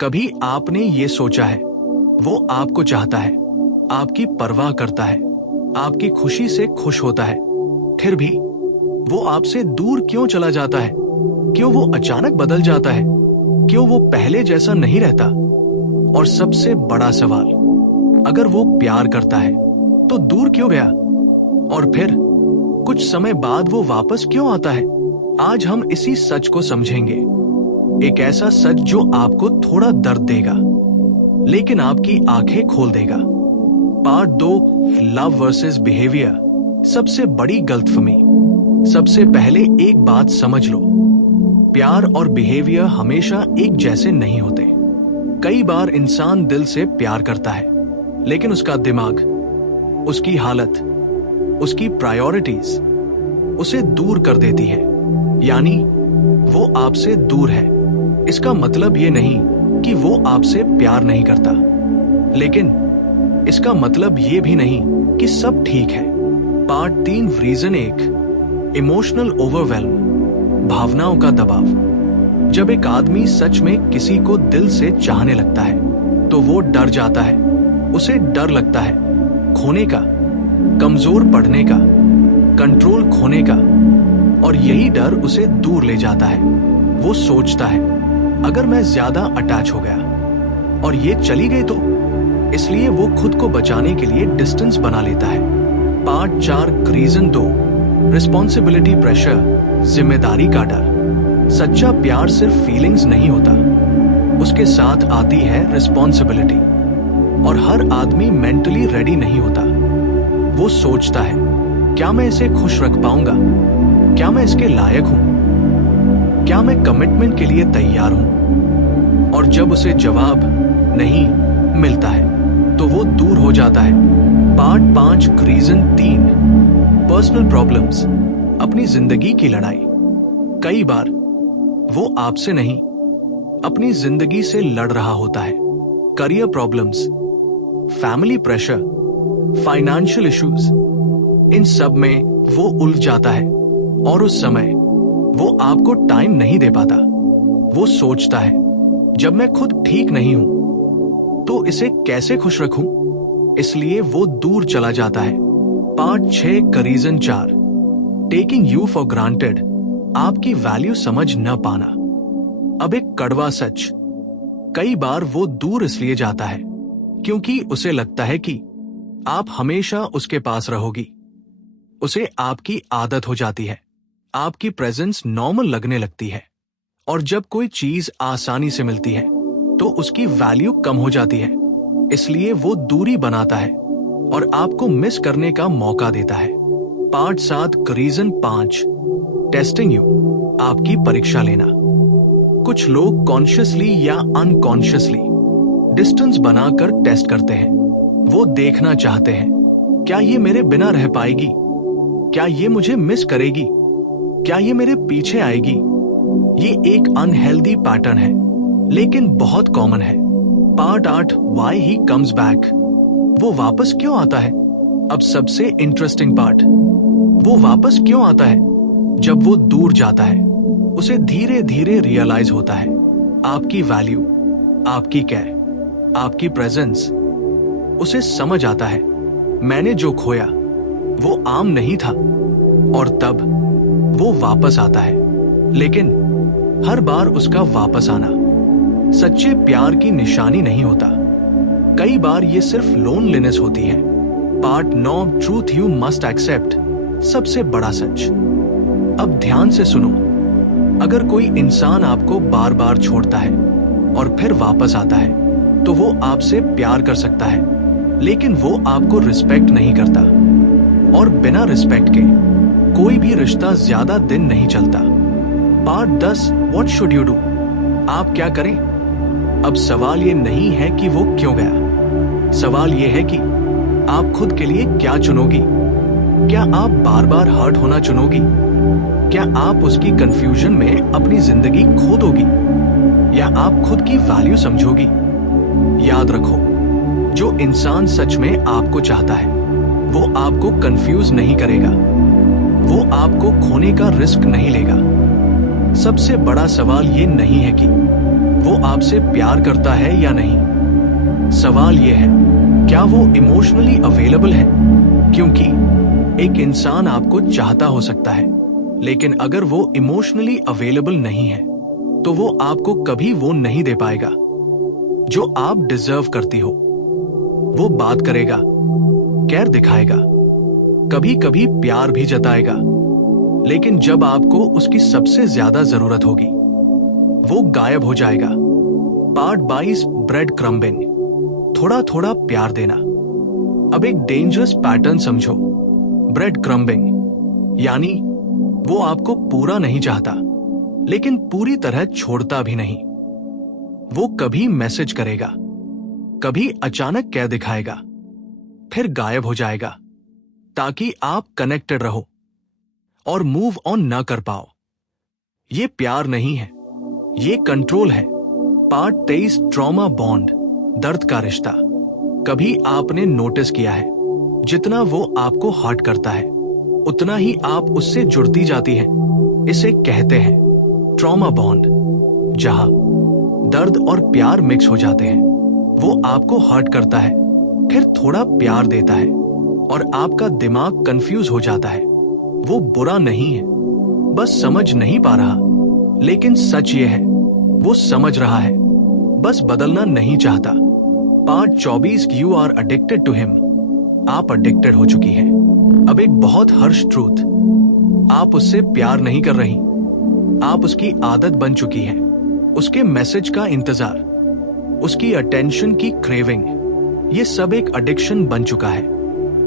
कभी आपने ये सोचा है, वो आपको चाहता है, आपकी परवाह करता है, आपकी खुशी से खुश होता है, फिर भी वो आपसे दूर क्यों चला जाता है? क्यों वो अचानक बदल जाता है? क्यों वो पहले जैसा नहीं रहता? और सबसे बड़ा सवाल, अगर वो प्यार करता है तो दूर क्यों गया? और फिर कुछ समय बाद वो वापस क्यों आता है? आज हम इसी सच को समझेंगे। एक ऐसा सच जो आपको थोड़ा दर्द देगा, लेकिन आपकी आंखें खोल देगा। पार्ट 2, लव वर्सेस बिहेवियर, सबसे बड़ी गलतफहमी। सबसे पहले एक बात समझ लो, प्यार और बिहेवियर हमेशा एक जैसे नहीं होते। कई बार इंसान दिल से प्यार करता है, लेकिन उसका दिमाग, उसकी हालत, उसकी प्रायोरिटीज उसे दूर कर देती है। यानी वो आपसे दूर है। इसका मतलब ये नहीं कि वो आपसे प्यार नहीं करता, लेकिन इसका मतलब ये भी नहीं कि सब ठीक है। पार्ट 3, रीजन 1, इमोशनल ओवरवेल्म, भावनाओं का दबाव। जब एक आदमी सच में किसी को दिल से चाहने लगता है तो वो डर जाता है। उसे डर लगता है खोने का, कमजोर पड़ने का, कंट्रोल खोने का, और यही डर उसे दूर ले जाता है। वो सोचता है, अगर मैं ज्यादा अटैच हो गया और ये चली गई तो, इसलिए वो खुद को बचाने के लिए डिस्टेंस बना लेता है। पार्ट 4, रीजन 2, रिस्पॉन्सिबिलिटी प्रेशर, जिम्मेदारी का डर। सच्चा प्यार सिर्फ फीलिंग्स नहीं होता, उसके साथ आती है रिस्पॉन्सिबिलिटी। और हर आदमी मेंटली रेडी नहीं होता। वो सोचता है, क्या मैं इसे खुश रख पाऊंगा? क्या मैं इसके लायक हूं? क्या मैं कमिटमेंट के लिए तैयार हूं? और जब उसे जवाब नहीं मिलता है तो वो दूर हो जाता है। पार्ट 5, रीजन 3, पर्सनल प्रॉब्लम्स, अपनी जिंदगी की लड़ाई। कई बार वो आपसे नहीं, अपनी जिंदगी से लड़ रहा होता है। Career problems, family pressure, financial issues, इन सब में वो उलझ जाता है। और उस समय वो आपको टाइम नहीं दे पाता। वो सोचता है, जब मैं खुद ठीक नहीं हूं तो इसे कैसे खुश रखूं? इसलिए वो दूर चला जाता है। Part 6, reason 4, taking you for granted, आपकी वैल्यू समझ न पाना। अब एक कड़वा सच, कई बार वो दूर इसलिए जाता है क्योंकि उसे लगता है कि आप हमेशा उसके पास रहोगी। उसे आपकी आदत हो जाती है, आपकी प्रेजेंस नॉर्मल लगने लगती है। और जब कोई चीज आसानी से मिलती है तो उसकी वैल्यू कम हो जाती है। इसलिए वो दूरी बनाता है और आपको मिस करने का मौका देता है। पार्ट 7, रीजन 5, टेस्टिंग यू, आपकी परीक्षा लेना। कुछ लोग कॉन्शियसली या अनकॉन्शियसली डिस्टेंस बनाकर टेस्ट करते हैं। वो देखना चाहते हैं, क्या ये मेरे बिना रह पाएगी? क्या ये मुझे मिस करेगी? क्या ये मेरे पीछे आएगी? ये एक अनहेल्दी पैटर्न है, लेकिन बहुत कॉमन है। Part 8, why he comes back, वो वापस क्यों आता है? अब सबसे इंटरेस्टिंग पार्ट, वो वापस क्यों आता है? जब वो दूर जाता है उसे धीरे धीरे रियलाइज होता है, आपकी वैल्यू, आपकी केयर, आपकी प्रेजेंस। उसे समझ आता है, मैंने जो खोया वो आम नहीं था। और तब वो वापस आता है। लेकिन हर बार उसका वापस आना सच्चे प्यार की निशानी नहीं होता। कई बार ये सिर्फ लोनलीनेस होती है। Part 9, truth you must accept, सबसे बड़ा सच। अब ध्यान से सुनो, अगर कोई इंसान आपको बार बार छोड़ता है और फिर वापस आता है तो वो आपसे प्यार कर सकता है, लेकिन वो आपको रिस्पेक्ट नहीं करता। और बिना रिस्पेक्ट के कोई भी रिश्ता ज्यादा दिन नहीं चलता। Part 10, what should you do, आप क्या करें? अब सवाल ये नहीं है कि वो क्यों गया, सवाल ये है कि आप खुद के लिए क्या चुनोगी? क्या आप बार बार हर्ट होना चुनोगी? क्या आप उसकी कंफ्यूजन में अपनी जिंदगी खो दोगी? या आप खुद की वैल्यू समझोगी? याद रखो, जो इंसान सच में आपको चाहता है वो आपको कंफ्यूज नहीं करेगा, वो आपको खोने का रिस्क नहीं लेगा। सबसे बड़ा सवाल ये नहीं है कि वो आपसे प्यार करता है या नहीं। सवाल ये है, क्या वो इमोशनली अवेलेबल है? क्योंकि एक इंसान आपको चाहता हो सकता है, लेकिन अगर वो इमोशनली अवेलेबल नहीं है तो वो आपको कभी वो नहीं दे पाएगा जो आप डिजर्व करती हो। वो बात करेगा, केयर दिखाएगा, कभी कभी प्यार भी जताएगा, लेकिन जब आपको उसकी सबसे ज्यादा जरूरत होगी वो गायब हो जाएगा। पार्ट 22, ब्रेड क्रम्बिंग, थोड़ा थोड़ा प्यार देना। अब एक डेंजरस पैटर्न समझो। ब्रेड क्रम्बिंग यानी वो आपको पूरा नहीं चाहता, लेकिन पूरी तरह छोड़ता भी नहीं। वो कभी मैसेज करेगा, कभी अचानक कह दिखाएगा, फिर गायब हो जाएगा, ताकि आप कनेक्टेड रहो और मूव ऑन ना कर पाओ। ये प्यार नहीं है, ये कंट्रोल है। पार्ट 23, ट्रॉमा बॉन्ड, दर्द का रिश्ता। कभी आपने नोटिस किया है, जितना वो आपको हर्ट करता है उतना ही आप उससे जुड़ती जाती हैं। इसे कहते हैं ट्रॉमा बॉन्ड, जहां दर्द और प्यार मिक्स हो जाते हैं। वो आपको हर्ट करता है, फिर थोड़ा प्यार देता है और आपका दिमाग कंफ्यूज हो जाता है। वो बुरा नहीं है, बस समझ नहीं पा रहा। लेकिन सच ये है, वो समझ रहा है, बस बदलना नहीं चाहता। Part 24, you are addicted to him, आप एडिक्टेड हो चुकी हैं। अब एक बहुत हर्ष ट्रूथ, आप उससे प्यार नहीं कर रही, आप उसकी आदत बन चुकी हैं। उसके मैसेज का इंतजार, उसकी अटेंशन की क्रेविंग, ये सब एक एडिक्शन बन चुका है।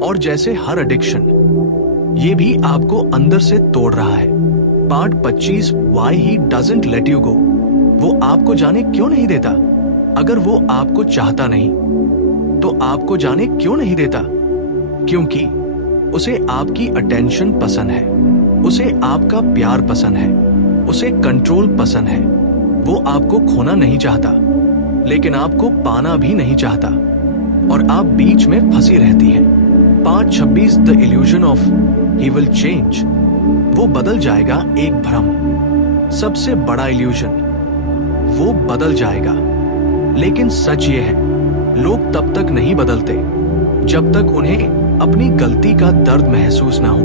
और जैसे हर एडिक्शन, ये भी आपको अंदर से तोड़ रहा है। Part 25, why he doesn't let you go, वो आपको जाने क्यों नहीं देता? अगर वो आपको चाहता नहीं तो आपको जाने क्यों नहीं देता? क्योंकि उसे आपकी अटेंशन पसंद है, उसे आपका प्यार पसंद है, उसे कंट्रोल पसंद है। वो आपको खोना नहीं चाहता, लेकिन आपको पाना भी नहीं चाहता, और आप बीच में फंसी रहती हैं। Part 26, the illusion of he will change, वो बदल जाएगा, एक भ्रम, सबसे बड़ा इल्यूजन, वो बदल जाएगा। लेकिन सच ये है, लोग तब तक नहीं बदलते जब तक उन्हें अपनी गलती का दर्द महसूस ना हो।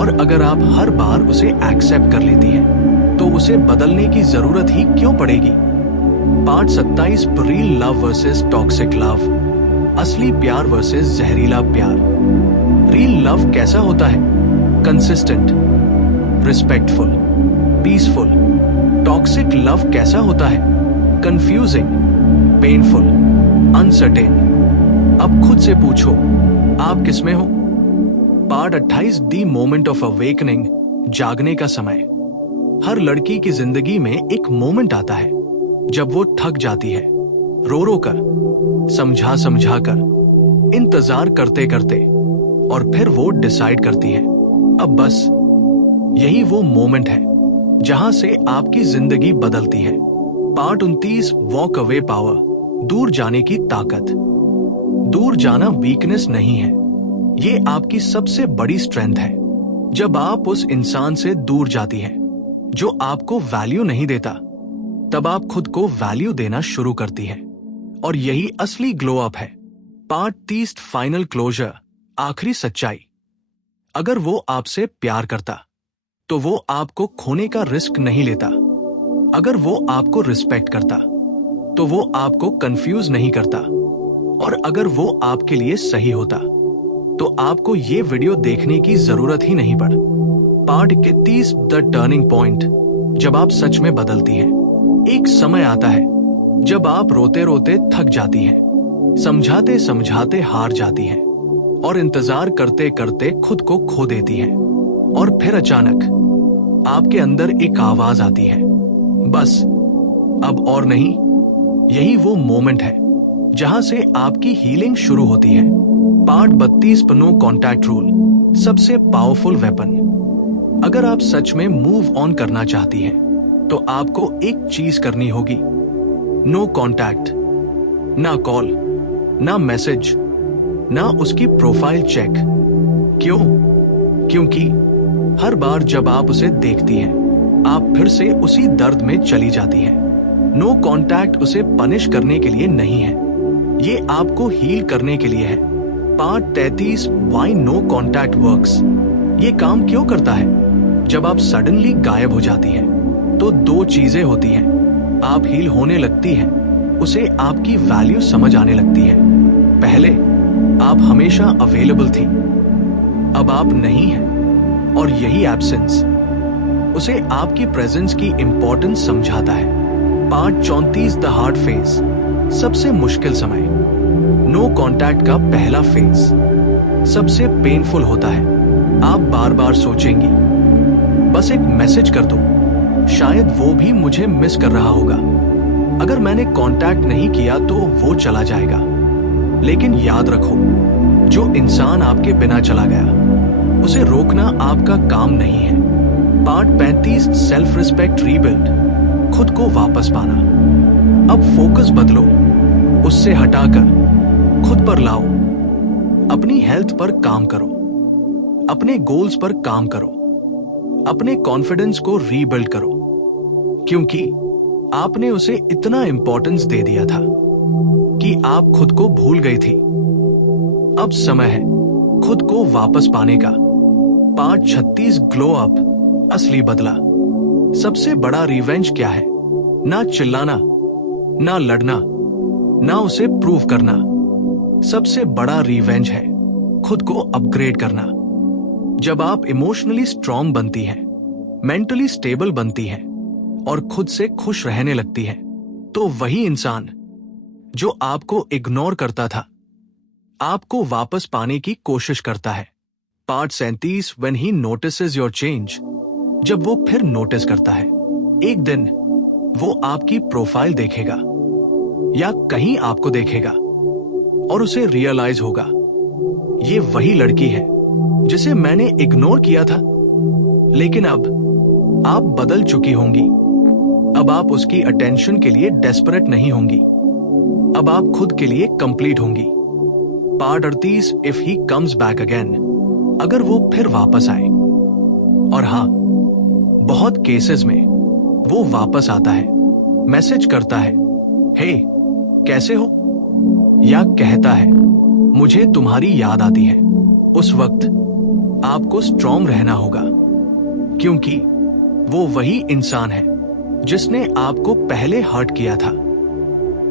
और अगर आप हर बार उसे एक्सेप्ट कर लेती हैं, तो उसे बदलने की जरूरत ही क्यों पड़ेगी? Part 27, real love versus toxic love, असली प्यार वर्सेस जहरीला प्यार। रियल लव कैसा होता है? Consistent, respectful, peaceful. Toxic love कैसा होता है? Confusing, painful, uncertain. अब खुद से पूछो, आप किसमें हो? Part 28, the moment of awakening, जागने का समय। हर लड़की की जिंदगी में एक मोमेंट आता है जब वो थक जाती है, रो रो कर, समझा समझा कर, इंतजार करते करते, और फिर वो डिसाइड करती है, अब बस। यही वो मोमेंट है जहां से आपकी जिंदगी बदलती है। पार्ट 29, वॉक अवे पावर, दूर जाने की ताकत। दूर जाना वीकनेस नहीं है, ये आपकी सबसे बड़ी स्ट्रेंथ है। जब आप उस इंसान से दूर जाती हैं जो आपको वैल्यू नहीं देता, तब आप खुद को वैल्यू देना शुरू करती है, और यही असली ग्लो अप है। पार्ट 30, फाइनल क्लोजर, आखिरी सच्चाई। अगर वो आपसे प्यार करता तो वो आपको खोने का रिस्क नहीं लेता। अगर वो आपको रिस्पेक्ट करता तो वो आपको कंफ्यूज नहीं करता, और अगर वो आपके लिए सही होता तो आपको ये वीडियो देखने की जरूरत ही नहीं पड़। पार्ट 31, द टर्निंग पॉइंट, जब आप सच में बदलती हैं। एक समय आता है जब आप रोते रोते थक जाती हैं, समझाते समझाते हार जाती हैं, और इंतजार करते करते खुद को खो देती हैं। और फिर अचानक आपके अंदर एक आवाज आती है, बस अब और नहीं। यही वो मोमेंट है जहां से आपकी हीलिंग शुरू होती है। पार्ट 32, नो कॉन्टैक्ट रूल, सबसे पावरफुल वेपन। अगर आप सच में मूव ऑन करना चाहती हैं, तो आपको एक चीज करनी होगी, नो कॉन्टैक्ट। ना कॉल, ना मैसेज, ना उसकी प्रोफाइल चेक। क्यों? क्योंकि हर बार जब आप उसे देखती हैं, आप फिर से उसी दर्द में चली जाती हैं। नो कांटेक्ट उसे पनिश करने के लिए नहीं है, ये आपको हील करने के लिए है। Part 33 why no contact works. ये काम क्यों करता है? जब आप सडनली गायब हो जाती हैं, तो दो चीजें होती हैं। आप हील होने लगती हैं, उसे आपकी वैल्यू समझ आने लगती है। पहले आप हमेशा अवेलेबल थी, अब आप नहीं हैं, और यही एब्सेंस उसे आपकी प्रेजेंस की इंपॉर्टेंस समझाता है। पार्ट 34 द हार्ड फेज, सबसे मुश्किल समय। नो कांटेक्ट का पहला फेज सबसे पेनफुल होता है। आप बार बार सोचेंगी, बस एक मैसेज कर दो, शायद वो भी मुझे मिस कर रहा होगा। अगर मैंने कांटेक्ट नहीं किया तो वो चला जाएगा। लेकिन याद रखो, जो इंसान आपके बिना चला गया, उसे रोकना आपका काम नहीं है। पार्ट 35 सेल्फ रिस्पेक्ट रीबिल्ड, खुद को वापस पाना। अब फोकस बदलो, उससे हटाकर खुद पर लाओ। अपनी हेल्थ पर काम करो, अपने गोल्स पर काम करो, अपने कॉन्फिडेंस को रीबिल्ड करो, क्योंकि आपने उसे इतना इंपॉर्टेंस दे दिया था कि आप खुद को भूल गई थी। अब समय है खुद को वापस पाने का। पार्ट 36 ग्लो अप, असली बदला। सबसे बड़ा रिवेंज क्या है? ना चिल्लाना, ना लड़ना, ना उसे प्रूव करना। सबसे बड़ा रिवेंज है खुद को अपग्रेड करना। जब आप इमोशनली स्ट्रांग बनती हैं, मेंटली स्टेबल बनती हैं और खुद से खुश रहने लगती हैं, तो वही इंसान जो आपको इग्नोर करता था, आपको वापस पाने की कोशिश करता है। Part 37 when he notices your change, जब वो फिर नोटिस करता है। एक दिन वो आपकी प्रोफाइल देखेगा या कहीं आपको देखेगा और उसे रियलाइज होगा, ये वही लड़की है जिसे मैंने इग्नोर किया था। लेकिन अब आप बदल चुकी होंगी। अब आप उसकी अटेंशन के लिए डेस्परेट नहीं होंगी, अब आप खुद के लिए कंप्लीट होंगी। Part 38 if he comes back again, अगर वो फिर वापस आए। और हां, बहुत केसेस में वो वापस आता है, मैसेज करता है, हे कैसे हो, या कहता है, मुझे तुम्हारी याद आती है। उस वक्त आपको स्ट्रांग रहना होगा, क्योंकि वो वही इंसान है जिसने आपको पहले हर्ट किया था।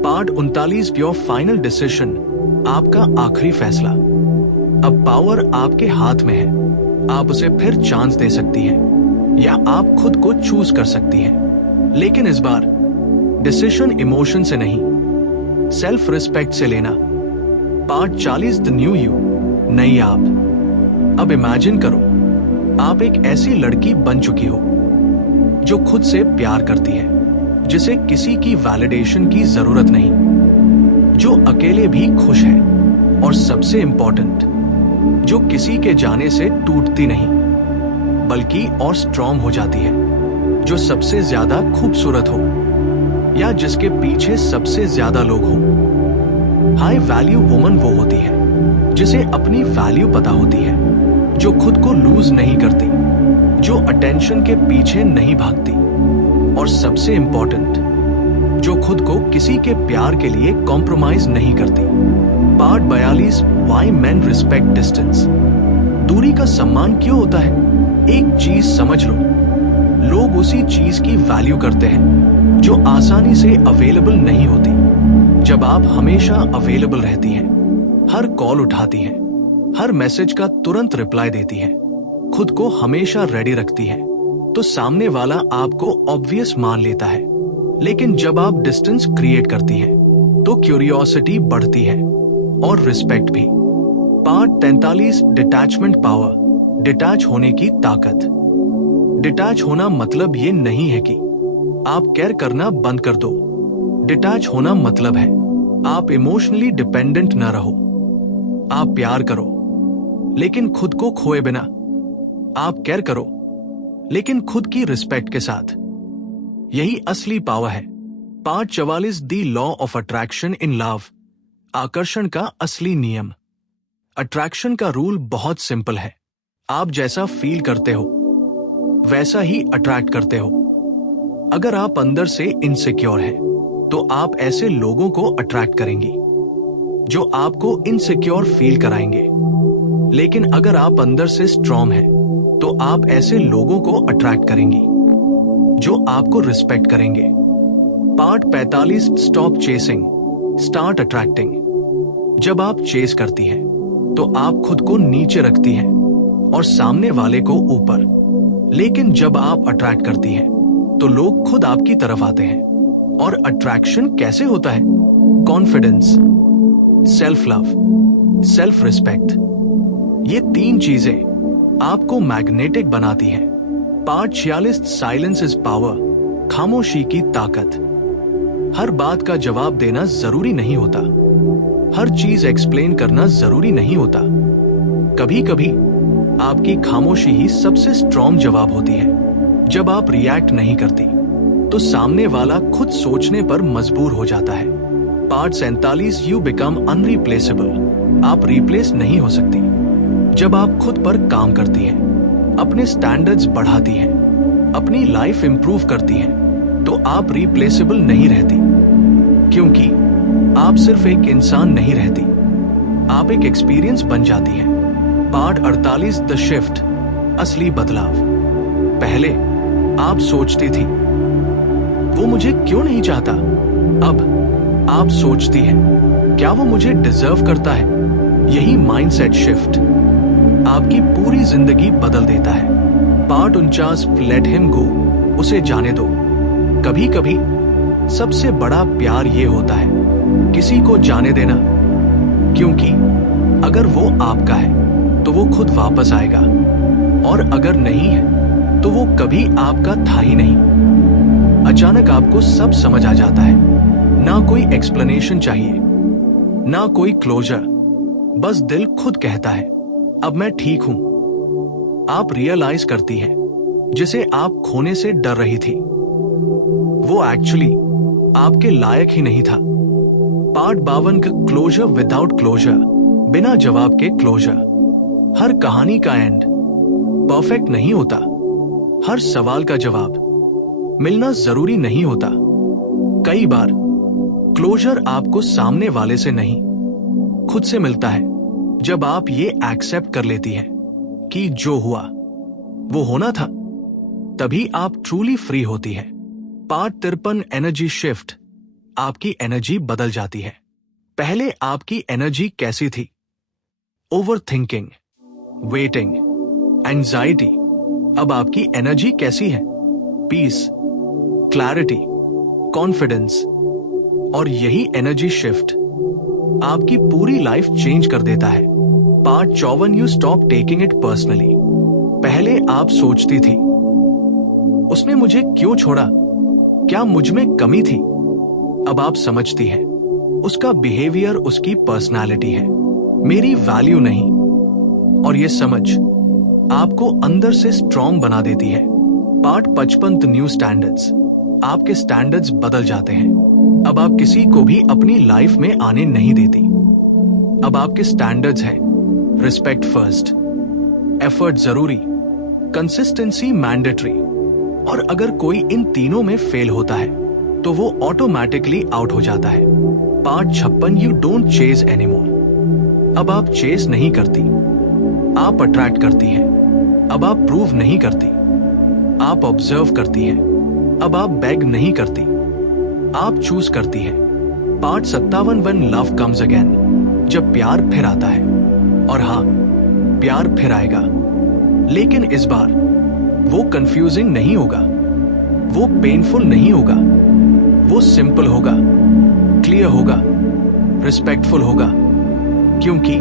पार्ट 39 योर फाइनल डिसीजन, आपका आखिरी फैसला। अब पावर आपके हाथ में है, आप उसे फिर चांस दे सकती हैं या आप खुद को चूज कर सकती हैं। लेकिन इस बार डिसीजन इमोशन से नहीं, सेल्फ रिस्पेक्ट से लेना। पार्ट 40 द न्यू यू, नई आप। अब इमेजिन करो, आप एक ऐसी लड़की बन चुकी हो जो खुद से प्यार करती है, जिसे किसी की वैलिडेशन की जरूरत नहीं, जो अकेले भी खुश है, और सबसे इंपॉर्टेंट, जो किसी के जाने से टूटती नहीं बल्कि और स्ट्रांग हो जाती है। जो सबसे ज्यादा खूबसूरत हो या जिसके पीछे सबसे ज्यादा लोग हों। हाई वैल्यू वुमन वो होती है जिसे अपनी वैल्यू पता होती है, जो खुद को लूज नहीं करती, जो अटेंशन के पीछे नहीं भागती, और सबसे इंपॉर्टेंट, जो खुद को किसी के प्यार के लिए कॉम्प्रोमाइज नहीं करती। Part 42 why main respect distance, दूरी का सम्मान क्यों होता है? एक चीज समझ लो, लोग उसी चीज की वैल्यू करते हैं जो आसानी से अवेलेबल नहीं होती। जब आप हमेशा अवेलेबल रहती हैं, हर कॉल उठाती हैं, हर मैसेज का तुरंत रिप्लाई देती हैं, खुद को हमेशा रेडी रखती हैं, तो सामने वाला आपको ऑब्वियस मान लेता है। लेकिन जब आप डिस्टेंस क्रिएट करती हैं, तो क्यूरियोसिटी बढ़ती है और रिस्पेक्ट भी। पार्ट 43 डिटैचमेंट पावर, डिटैच होने की ताकत। डिटैच होना मतलब ये नहीं है कि आप केयर करना बंद कर दो। डिटैच होना मतलब है आप इमोशनली डिपेंडेंट न रहो। आप प्यार करो लेकिन खुद को खोए बिना। आप केयर करो लेकिन खुद की रिस्पेक्ट के साथ। यही असली पावर है। Part 44 the law of attraction in love, आकर्षण का असली नियम। अट्रैक्शन का रूल बहुत सिंपल है, आप जैसा फील करते हो वैसा ही अट्रैक्ट करते हो। अगर आप अंदर से इनसिक्योर हैं, तो आप ऐसे लोगों को अट्रैक्ट करेंगी जो आपको इनसिक्योर फील कराएंगे। लेकिन अगर आप अंदर से स्ट्रॉन्ग हैं, तो आप ऐसे लोगों को अट्रैक्ट करेंगी जो आपको रिस्पेक्ट करेंगे। Part 45, stop chasing, start attracting. जब आप चेस करती हैं, तो आप खुद को नीचे रखती हैं और सामने वाले को ऊपर। लेकिन जब आप अट्रैक्ट करती हैं, तो लोग खुद आपकी तरफ आते हैं। और अट्रैक्शन कैसे होता है? Confidence, self love, self respect, ये 3 चीजें आपको मैग्नेटिक बनाती हैं। पार्ट 46, साइलेंस इज पावर, खामोशी की ताकत। हर बात का जवाब देना जरूरी नहीं होता। हर चीज एक्सप्लेन करना जरूरी नहीं होता। कभी कभी आपकी खामोशी ही सबसे स्ट्रॉन्ग जवाब होती है। जब आप रिएक्ट नहीं करती, तो सामने वाला खुद सोचने पर मजबूर हो जाता है। पार्ट 47, यू बिकम अनरिप्लेसेबल, आप रिप्लेस नहीं हो सकती। जब आप खुद पर काम करती हैं, अपने स्टैंडर्ड्स बढ़ाती हैं, अपनी लाइफ इंप्रूव करती हैं, तो आप रिप्लेसेबल नहीं रहती। क्योंकि आप सिर्फ एक इंसान नहीं रहती, आप एक एक्सपीरियंस बन जाती हैं। पार्ट 48, द शिफ्ट, असली बदलाव। पहले आप सोचती थी, वो मुझे क्यों नहीं चाहता? अब आप सोचती हैं, क्या वो मुझे डिजर्व करता है? यही माइंडसेट शिफ्ट आपकी पूरी जिंदगी बदल देता है। पार्ट 49, लेट हिम गो, उसे जाने दो। कभी कभी सबसे बड़ा प्यार ये होता है, किसी को जाने देना। क्योंकि अगर वो आपका है, तो वो खुद वापस आएगा, और अगर नहीं है, तो वो कभी आपका था ही नहीं। अचानक आपको सब समझ आ जाता है। ना कोई एक्सप्लेनेशन चाहिए, ना कोई क्लोजर, बस दिल खुद कहता है, अब मैं ठीक हूं। आप रियलाइज करती हैं, जिसे आप खोने से डर रही थी, वो एक्चुअली आपके लायक ही नहीं था। पार्ट 52 का क्लोजर विदाउट क्लोजर, बिना जवाब के क्लोजर। हर कहानी का एंड परफेक्ट नहीं होता। हर सवाल का जवाब मिलना जरूरी नहीं होता। कई बार क्लोजर आपको सामने वाले से नहीं, खुद से मिलता है। जब आप ये एक्सेप्ट कर लेती हैं कि जो हुआ वो होना था, तभी आप ट्रूली फ्री होती हैं। पार्ट 53, एनर्जी शिफ्ट, आपकी एनर्जी बदल जाती है। पहले आपकी एनर्जी कैसी थी? Overthinking, waiting, anxiety. अब आपकी एनर्जी कैसी है? Peace, clarity, confidence. और यही एनर्जी शिफ्ट आपकी पूरी लाइफ चेंज कर देता है। Part 54, you stop taking it personally. पहले आप सोचती थी, उसने मुझे क्यों छोड़ा? क्या मुझ में कमी थी? अब आप समझती हैं, उसका बिहेवियर उसकी पर्सनालिटी है, मेरी वैल्यू नहीं। और ये समझ आपको अंदर से स्ट्रॉन्ग बना देती है। पार्ट 55, न्यू स्टैंडर्ड्स, आपके स्टैंडर्ड्स बदल जाते हैं। अब आप किसी को भी अपनी लाइफ में आने नहीं देती। अब आपके स्टैंडर्ड्स हैं, रिस्पेक्ट फर्स्ट, एफर्ट जरूरी, कंसिस्टेंसी मैंडेटरी। और अगर कोई इन तीनों में फेल होता है, तो वो ऑटोमेटिकली आउट हो जाता है। Part 56, you don't chase anymore. अब आप चेस नहीं करती, आप अट्रैक्ट करती हैं। अब आप प्रूव नहीं करती, आप ऑब्जर्व करती हैं। अब आप बेग नहीं करती, आप चूज करती हैं। Part 57, when love comes again, जब प्यार फिर आता है। और हाँ, प्यार फिर आएगा, लेकिन इस बार वो कंफ्यूजिंग नहीं होगा, वो पेनफुल नहीं होगा, वो सिंपल होगा, क्लियर होगा, रिस्पेक्टफुल होगा। क्योंकि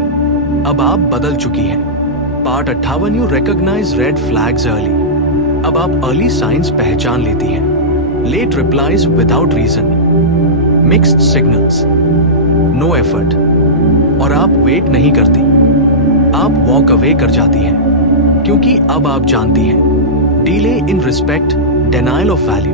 अब आप बदल चुकी हैं। Part 58, you recognise red flags early. अब आप अर्ली साइंस पहचान लेती हैं। Late replies without reason, mixed signals, no effort. और आप वेट नहीं करती, आप वॉक अवे कर जाती हैं। क्योंकि अब आप जानती हैं, delay in respect, denial of value.